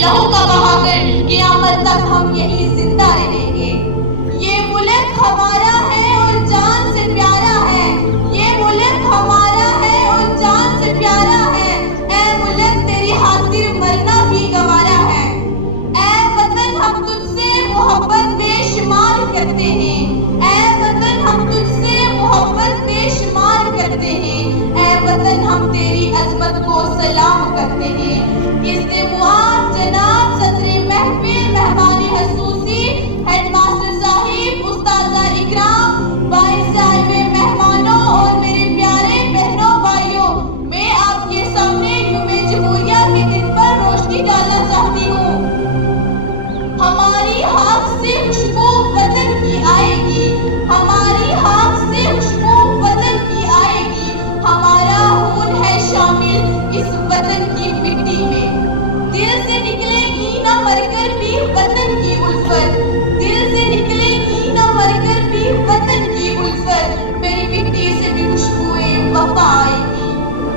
लहू का बहाकर क़यामत तक हम यहीं जिंदा रहेंगे। ये मुल्क हमारा है और जान से प्यारा है, ये मुल्क हमारा है और जान से प्यारा है। ऐ मुल्क तेरी खातिर मरना भी गवारा है। ऐ वतन हम तुझसे मोहब्बत बेशुमार करते हैं, ऐ वतन हम तुझसे मोहब्बत बेशुमार करते हैं। ऐ वतन हम तेरी अजमत को सलाम करते हैं। इज़्ज़े मुआज़ जनाब सदरे महफिल मेहमानी खसूसी हेडमास्टर साहिब, उस्ताज़ा इकराम, बाइज़-ए मेहमानों और मेरे प्यारे बहनों भाइयों, मैं आपके सामने यौम-ए जमहूरिया के दिन पर रोशनी डालना चाहती हूँ। हमारी खाक से खुशबू वतन की आएगी, हमारी खाक से खुशबू वतन की आएगी। हमारा खून है शामिल इस वतन की मिट्टी में। दिल से निकलेगी न मरकर भी वतन की उल्फत, दिल से निकलेगी न मरकर भी वतन की उल्फत। मेरी मिट्टी से भी खुशबुए वफा आएगी।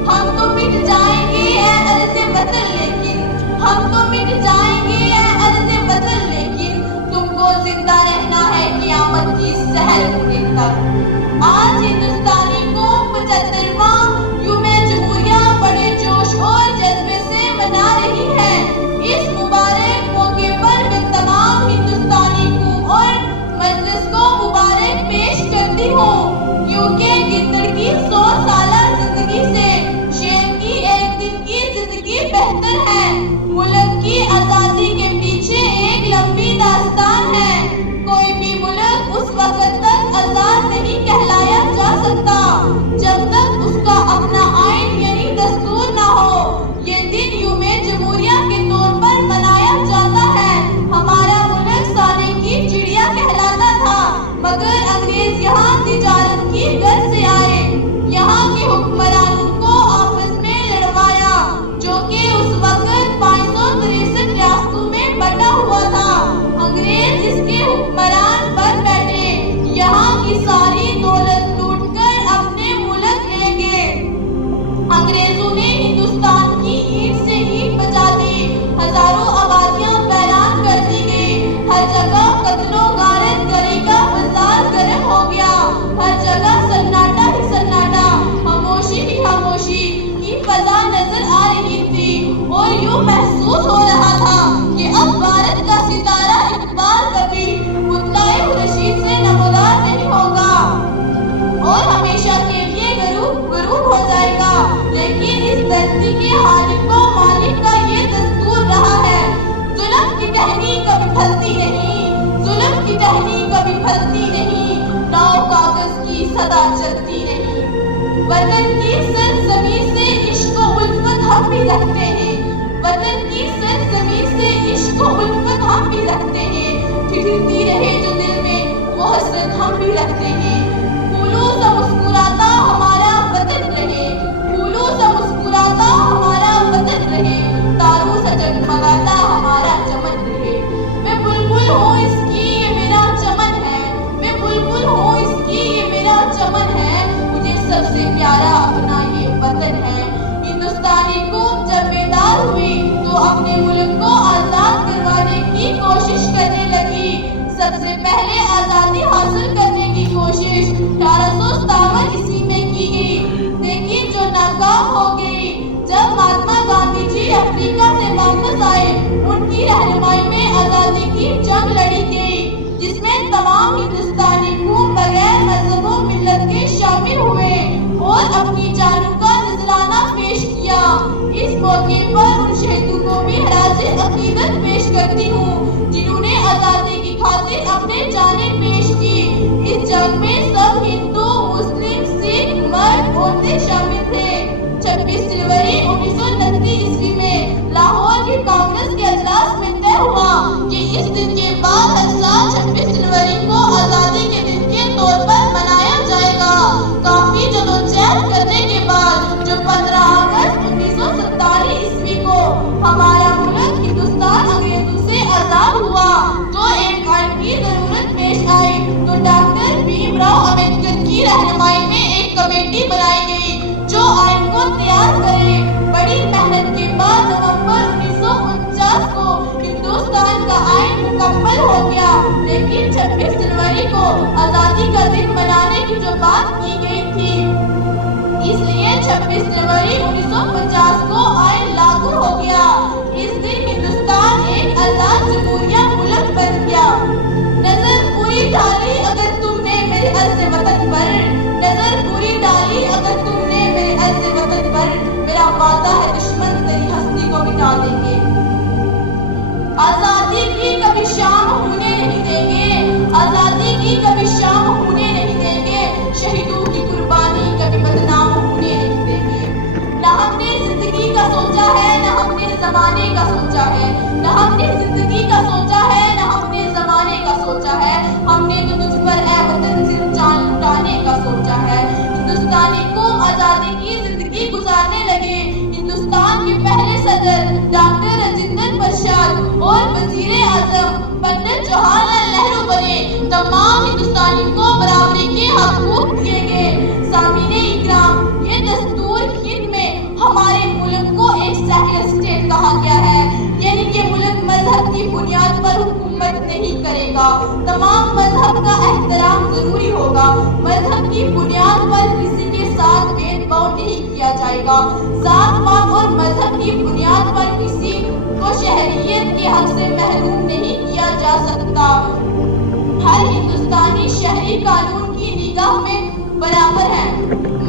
हम तो मिट जाएंगे ऐ अर्ज़े वतन लेकिन, हम तो मिट जाएंगे ऐ अर्ज़े वतन लेकिन, तुमको जिंदा रहना है क़यामत की सहर होने तक। आज हिंदुस्तानी को 75वां यौम-ए जमहूरिया बड़े जोश और जज्बे से मना रही है। इस मुबारक मौके पर मैं तमाम हिंदुस्तानी को और मजलिस को मुबारक पेश करती हूँ, क्योंकि गिद्दड़ की 100 साला जिंदगी से शेर की एक दिन की जिंदगी बेहतर है। मुल्क की आजादी के पीछे एक लंबी दास्तान है। कोई भी मुल्क उस वक्त तक आजाद नहीं कहलाया जा सकता जब तक उसका अपना आइन यानी दस्तूर ना हो। ये दिन यौम-ए जमहूरिया के तौर पर मनाया जाता है। हमारा मुल्क सोने की चिड़िया कहलाता था, मगर अंग्रेज यहाँ तिजारत की गर्ज से आए। यहाँ के हुक्मरानों को आपस में लड़वाया, जो कि उस वक्त 563 रियासतों में बटा हुआ था। अंग्रेज इसके हुक्मरान बन बैठे, यहाँ की सारी दौलत लूटकर अपने मुल्क ले गए। अंग्रेजों ने हिंदुस्तान की ईंट से ईंट बजा दी, हजारों आबादियां वैरान कर दी गई। हर जगह कत्लो गारत, गली का बाजार गर्म हो गया। हर जगह सन्नाटा ही सन्नाटा, खामोशी ही खामोशी की फजा नजर आ रही थी, और यूं महसूस हो रहा था कि अब भारत का सितारा इकबाल कभी मुत्ताइब रशीद से नमोदार नहीं होगा और हमेशा के लिए गरूब हो जाएगा। लेकिन इस धरती के खालिक व मालिक का ये दस्तूर रहा है, जुल्म की टहनी कभी फलती नहीं, जुल्म की टहनी कभी फलती नहीं, नाव कागज की सदा चलती नहीं। वतन की सरजमीं से इश्क व उल्फत हम भी रखते हैं, वतन की सरजमीं से इश्क व उल्फत हम भी रखते हैं। ठिठुरती रहे जो दिल में वो हसरत हम भी रखते हैं। फूलों सा मुस्कुराता हमारा वतन रहे, फूलों सा मुस्कुराता हमारा वतन रहे, तारों सा जगमगाता हमारा चमन रहे। मैं बुलबुल हूँ इसकी ये मेरा चमन है, मैं बुलबुल हूँ इसकी ये मेरा चमन है। मुझे सबसे प्यारा अपना ये वतन है। हिंदुस्तानी कौम जब बेदार हुई तो अपने मुल्क को आजाद करवाने की कोशिश करने लगी। सबसे पहले आजादी हासिल करने की कोशिश 1857 ईस्वी में की गई, लेकिन जो नाकाम हो गई। जब महात्मा गांधी जी अफ्रीका से वापस आए, उनकी रहनुमाई में आजादी की जंग लड़ी गई, जिसमें तमाम हिंदुस्तानी कौम बगैर मजहब व मिल्लत के शामिल हुए और अपनी जानों का नजराना पेश किया। इस मौके पर उन शहीदों को भी खराजे अकीदत पेश करती हूँ, जिन्होंने आजादी की खातिर अपने जानें पेश की। इस जंग में सब हिंदू, मुस्लिम, सिख, मर्द, औरतें शामिल थे। 26 जनवरी 1929 ईस्वी में लाहौर की कांग्रेस के अजलास में तय हुआ कि इस दिन के बाद हर साल 26 जनवरी को आजादी के दिन के तौर पर मनाया जाएगा। काफी जदोजहद करने के बाद जो 15 अगस्त 1947 ईस्वी को हमारा मुल्क हिंदुस्तान अंग्रेजों से आजाद हुआ, तो एक आइन की जरूरत पेश आई। तो डॉक्टर भीमराव अंबेडकर की रहनुमाई में एक कमेटी बनाई गई जो आइन को तैयार करे। बड़ी मेहनत के बाद नवंबर 1949 को مکمل ہو گیا، لیکن 26 جنوری کو آزادی کا دن منانے کی جو بات کی گئی تھی، اس لیے 26 جنوری 1950 کو آئین لاگو ہو گیا۔ اس دن ہندوستان ایک آزاد جمہوریہ ملک بن گیا۔ نظر پوری ڈالی اگر تم نے میرے عرض وطن پر، نظر پوری ڈالی اگر تم نے میرے عرض وطن پر، میرا وعدہ ہے دشمن تیری ہستی کو مٹا دیں گے۔ آزادی کی کبھی شام ہونے نہیں دیں گے، آزادی کی کبھی شام ہونے نہیں دیں گے، شہیدوں کی قربانی کبھی بدنام ہونے نہیں دیں گے۔ نہ ہم نے زندگی کا سوچا ہے، نہ ہم نے زمانے کا سوچا ہے، نہ ہم نے زندگی کا سوچا ہے، نہ ہم نے زمانے کا سوچا ہے، ہم نے تو تجھ پر اے وطن صرف جان لٹانے کا سوچا ہے۔ ہندوستانی قوم آزادی کی زندگی گزارنے لگے۔ ہندوستان کے پہلے صدر ڈاکٹر راجندر پرساد اور وزیر اعظم پنڈت جواہر لال نہرو بنے۔ تمام ہندوستانی کو برابری کے حقوق دیے گئے۔ سامعین اکرام، یہ دستور ہند میں ہمارے ملک کو ایک سیکولر اسٹیٹ کہا گیا ہے، یعنی کہ ملک مذہب کی بنیاد پر حکومت نہیں کرے گا۔ تمام مذہب کا احترام ضروری ہوگا۔ مذہب کی بنیاد پر کسی کے ساتھ بھید بھاؤ نہیں کیا جائے گا۔ ذات پات اور مذہب کی بنیاد پر کسی کو شہریت کے حق سے محروم نہیں کیا جا سکتا۔ ہر ہندوستانی شہری قانون کی نگاہ میں برابر ہے۔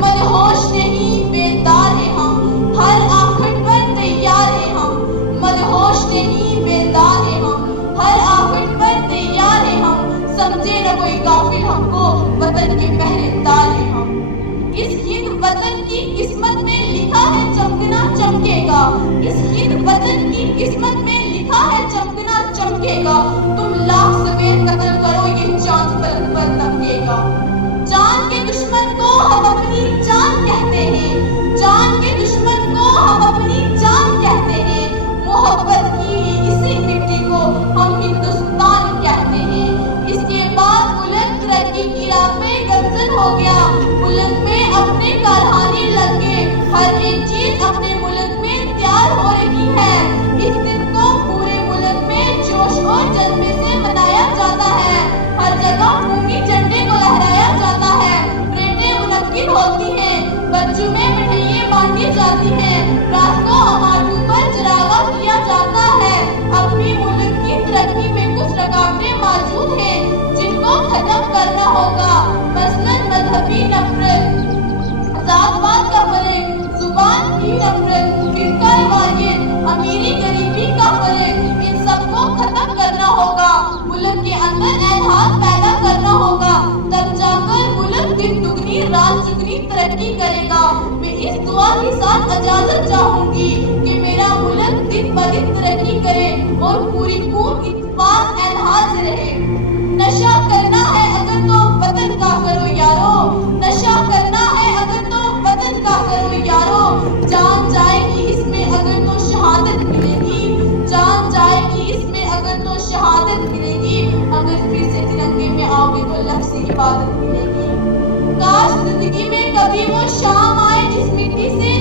مدہوش نہیں، بیدار ہیں ہم، ہر آفت پر تیار ہیں ہم۔ مدہوش نہیں، بیدار ہیں ہم، ہر آفت پر تیار ہیں ہم۔ سمجھے نہ کوئی غافل ہم کو، وطن کے پہرے دار ہیں ہم۔ اس ہند وطن کی قسمت میں لکھا ہے چمکنا چمکے گا، اس ہند وطن کی قسمت میں لکھا ہے چمکنا چمکے گا۔ تم لاکھ سویر قتل کرو، یہ چاند پلک پر دمکے گا۔ جان کے دشمن کو ہم اپنی جان کہتے ہیں، جان کے دشمن کو ہم اپنی جان کہتے ہیں۔ محبت کی اسی مٹی کو ہم ہندوستان کہتے ہیں۔ اس کے بعد ملک ترقی کی راہ پہ گامزن ہو گیا۔ ملک میں اپنے کارخانے لگ گئے، ہر ایک چیز اپنے ملک میں تیار ہو رہی ہے۔ اس دن کو پورے ملک میں جوش اور جذبے سے منایا جاتا ہے۔ ہر جگہ قومی جھنڈے کو لہرایا جاتا ہے، پریڈیں منعقد ہوتی ہیں، بچوں میں مٹھائیاں بانٹی جاتی ہیں، رات کو عمارتوں پر چراغاں کیا جاتا ہے۔ اپنی ملک کی ترقی میں کچھ رکاوٹیں موجود ہیں جن کو ختم کرنا ہوگا، مثلاً مذہبی نفرت، ذات پات کا فرق، زبان کی نفرت، فرقہ واریت، امیری غریبی کا فرق، ان سب کو ختم کرنا ہوگا۔ ملک کے اندر اتحاد پیدا کرنا ہوگا، تب جا کر ملک دن دگنی رات چگنی ترقی کرے گا۔ میں اس دعا کے ساتھ اجازت چاہوں گی کہ میرا ملک دن بدن ترقی کرے اور پوری قوم اتفاق اتحاد سے رہے۔ نشہ کرنا ہے اگر تو وطن کا کرو یارو، نشہ کرنا ہے اگر تو وطن کا کرو یارو۔ جان جائے گی اس میں اگر تو شہادت ملے گی، جان جائے گی اس میں اگر تو شہادت ملے گی۔ اگر پھر سے ترنگے میں آؤ گے تو لفظ سے عبادت ملے گی۔ کاش زندگی میں کبھی وہ شام آئے جس مٹی سے